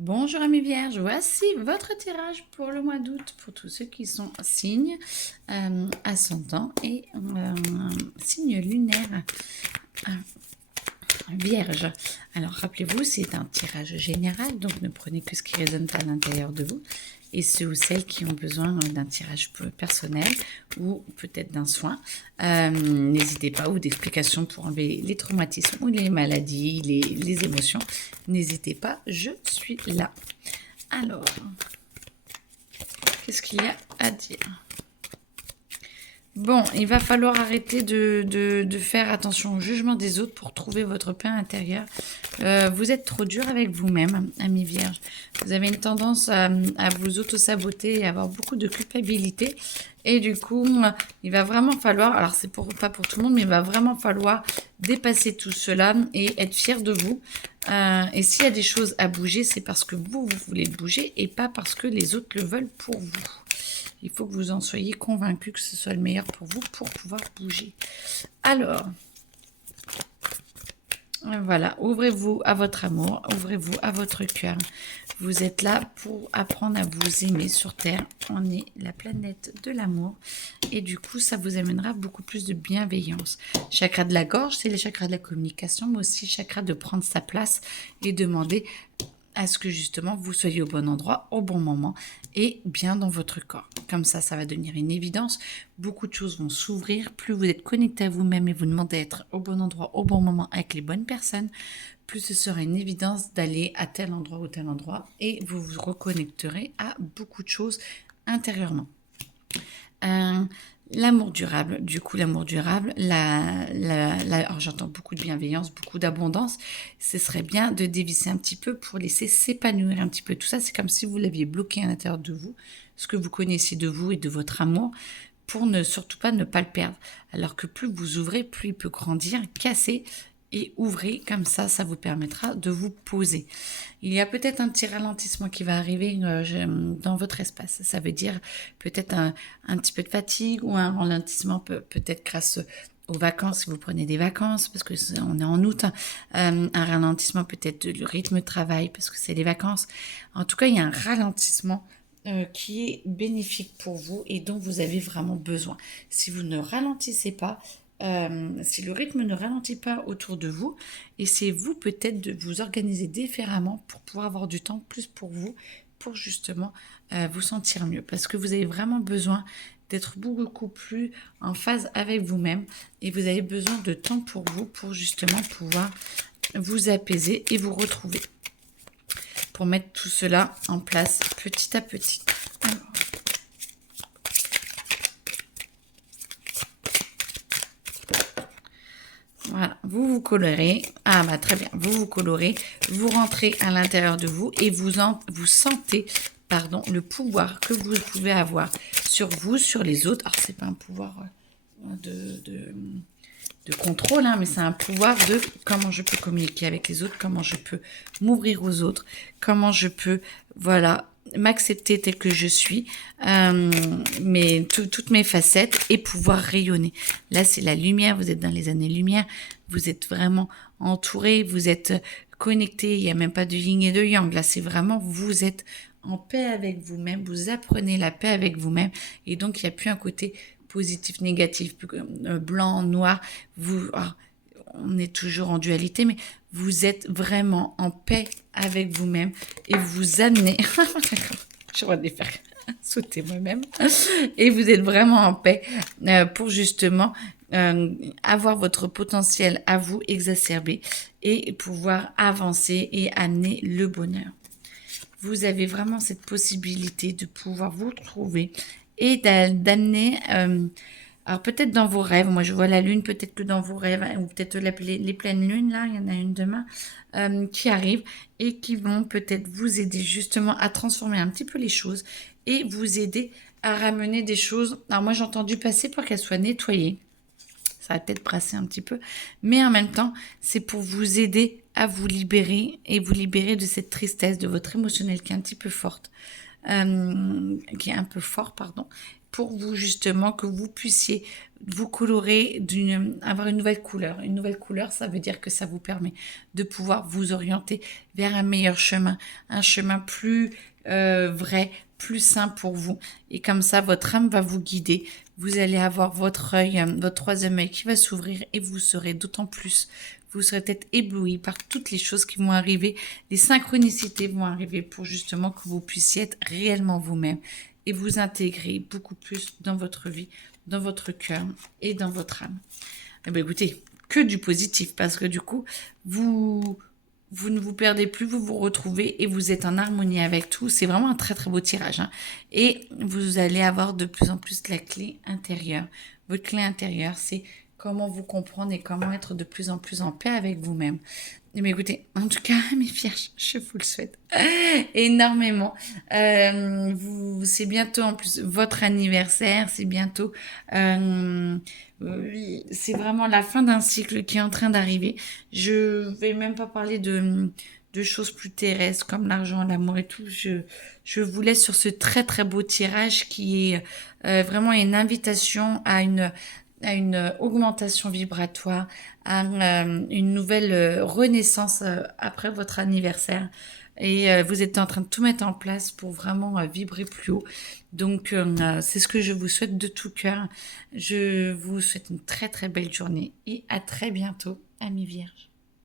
Bonjour amis vierges, voici votre tirage pour le mois d'août pour tous ceux qui sont signes ascendant et signe lunaire vierge. Alors rappelez-vous, c'est un tirage général, donc ne prenez que ce qui résonne à l'intérieur de vous. Et ceux ou celles qui ont besoin d'un tirage personnel ou peut-être d'un soin, n'hésitez pas, ou d'explications pour enlever les traumatismes ou les maladies, les émotions, n'hésitez pas, je suis là. Alors, qu'est-ce qu'il y a à dire ? Bon, il va falloir arrêter de faire attention au jugement des autres pour trouver votre paix intérieure. Vous êtes trop dur avec vous-même, amis vierges. Vous avez une tendance à vous auto-saboter et à avoir beaucoup de culpabilité. Et du coup, il va vraiment falloir, alors c'est pas pour tout le monde, mais il va vraiment falloir dépasser tout cela et être fier de vous. Et s'il y a des choses à bouger, c'est parce que vous voulez le bouger et pas parce que les autres le veulent pour vous. Il faut que vous en soyez convaincus que ce soit le meilleur pour vous pour pouvoir bouger. Alors, voilà, ouvrez-vous à votre amour, ouvrez-vous à votre cœur. Vous êtes là pour apprendre à vous aimer sur Terre. On est la planète de l'amour et du coup, ça vous amènera beaucoup plus de bienveillance. Chakra de la gorge, c'est le chakra de la communication, mais aussi chakra de prendre sa place et demander à ce que justement vous soyez au bon endroit, au bon moment et bien dans votre corps. Comme ça va devenir une évidence. Beaucoup de choses vont s'ouvrir. Plus vous êtes connecté à vous-même et vous demandez d'être au bon endroit, au bon moment avec les bonnes personnes, plus ce sera une évidence d'aller à tel endroit ou tel endroit et vous vous reconnecterez à beaucoup de choses intérieurement. L'amour durable, du coup l'amour durable, alors j'entends beaucoup de bienveillance, beaucoup d'abondance, ce serait bien de dévisser un petit peu pour laisser s'épanouir un petit peu tout ça, c'est comme si vous l'aviez bloqué à l'intérieur de vous, ce que vous connaissez de vous et de votre amour, pour surtout pas ne pas le perdre, alors que plus vous ouvrez, plus il peut grandir, casser, et ouvrez comme ça vous permettra de vous poser. Il y a peut-être un petit ralentissement qui va arriver dans votre espace. Ça veut dire peut-être un petit peu de fatigue ou un ralentissement peut-être grâce aux vacances, si vous prenez des vacances, parce que on est en août, un ralentissement peut-être du rythme de travail, parce que c'est les vacances. En tout cas, il y a un ralentissement qui est bénéfique pour vous et dont vous avez vraiment besoin. Si vous ne ralentissez pas, si le rythme ne ralentit pas autour de vous, essayez-vous peut-être de vous organiser différemment pour pouvoir avoir du temps plus pour vous, pour justement vous sentir mieux. Parce que vous avez vraiment besoin d'être beaucoup plus en phase avec vous-même et vous avez besoin de temps pour vous, pour justement pouvoir vous apaiser et vous retrouver. Pour mettre tout cela en place petit à petit. Alors, voilà, vous colorez. Ah bah très bien, vous colorez, vous rentrez à l'intérieur de vous et vous sentez le pouvoir que vous pouvez avoir sur vous, sur les autres. Alors c'est pas un pouvoir de contrôle, hein, mais c'est un pouvoir de comment je peux communiquer avec les autres, comment je peux m'ouvrir aux autres, comment je peux, m'accepter tel que je suis, toutes mes facettes et pouvoir rayonner. Là, c'est la lumière, vous êtes dans les années-lumière, vous êtes vraiment entouré, vous êtes connecté, il n'y a même pas de yin et de yang. Là, c'est vraiment, vous êtes en paix avec vous-même, vous apprenez la paix avec vous-même et donc il n'y a plus un côté positif, négatif, blanc, noir. On est toujours en dualité, mais vous êtes vraiment en paix avec vous-même et vous amenez, je vais les faire sauter moi-même, et vous êtes vraiment en paix pour justement avoir votre potentiel à vous exacerber et pouvoir avancer et amener le bonheur. Vous avez vraiment cette possibilité de pouvoir vous trouver et d'amener, alors peut-être dans vos rêves, moi je vois la lune, peut-être que dans vos rêves, ou peut-être les pleines lunes, là, il y en a une demain, qui arrive et qui vont peut-être vous aider justement à transformer un petit peu les choses et vous aider à ramener des choses. Alors moi j'ai entendu passer pour qu'elles soient nettoyées. Ça va peut-être brasser un petit peu, mais en même temps, c'est pour vous aider à vous libérer et vous libérer de cette tristesse, de votre émotionnel qui est un petit peu forte, qui est un peu fort, pardon, pour vous justement que vous puissiez vous colorer, avoir une nouvelle couleur. Une nouvelle couleur, ça veut dire que ça vous permet de pouvoir vous orienter vers un meilleur chemin, un chemin plus vrai, plus sain pour vous. Et comme ça, votre âme va vous guider. Vous allez avoir votre œil, votre troisième œil qui va s'ouvrir et vous serez d'autant plus, vous serez peut-être ébloui par toutes les choses qui vont arriver. Les synchronicités vont arriver pour justement que vous puissiez être réellement vous-même et vous intégrer beaucoup plus dans votre vie, dans votre cœur et dans votre âme. Eh bien, écoutez, que du positif parce que du coup, vous ne vous perdez plus, vous vous retrouvez et vous êtes en harmonie avec tout. C'est vraiment un très très beau tirage. Hein. Et vous allez avoir de plus en plus la clé intérieure. Votre clé intérieure, c'est comment vous comprendre et comment être de plus en plus en paix avec vous-même. Mais écoutez, en tout cas, mes vierges, je vous le souhaite énormément. C'est bientôt en plus votre anniversaire, c'est bientôt, c'est vraiment la fin d'un cycle qui est en train d'arriver. Je vais même pas parler de choses plus terrestres comme l'argent, l'amour et tout. Je vous laisse sur ce très très beau tirage qui est vraiment une invitation à une augmentation vibratoire, à une nouvelle renaissance après votre anniversaire. Et vous êtes en train de tout mettre en place pour vraiment vibrer plus haut. Donc, c'est ce que je vous souhaite de tout cœur. Je vous souhaite une très très belle journée et à très bientôt, amis vierges.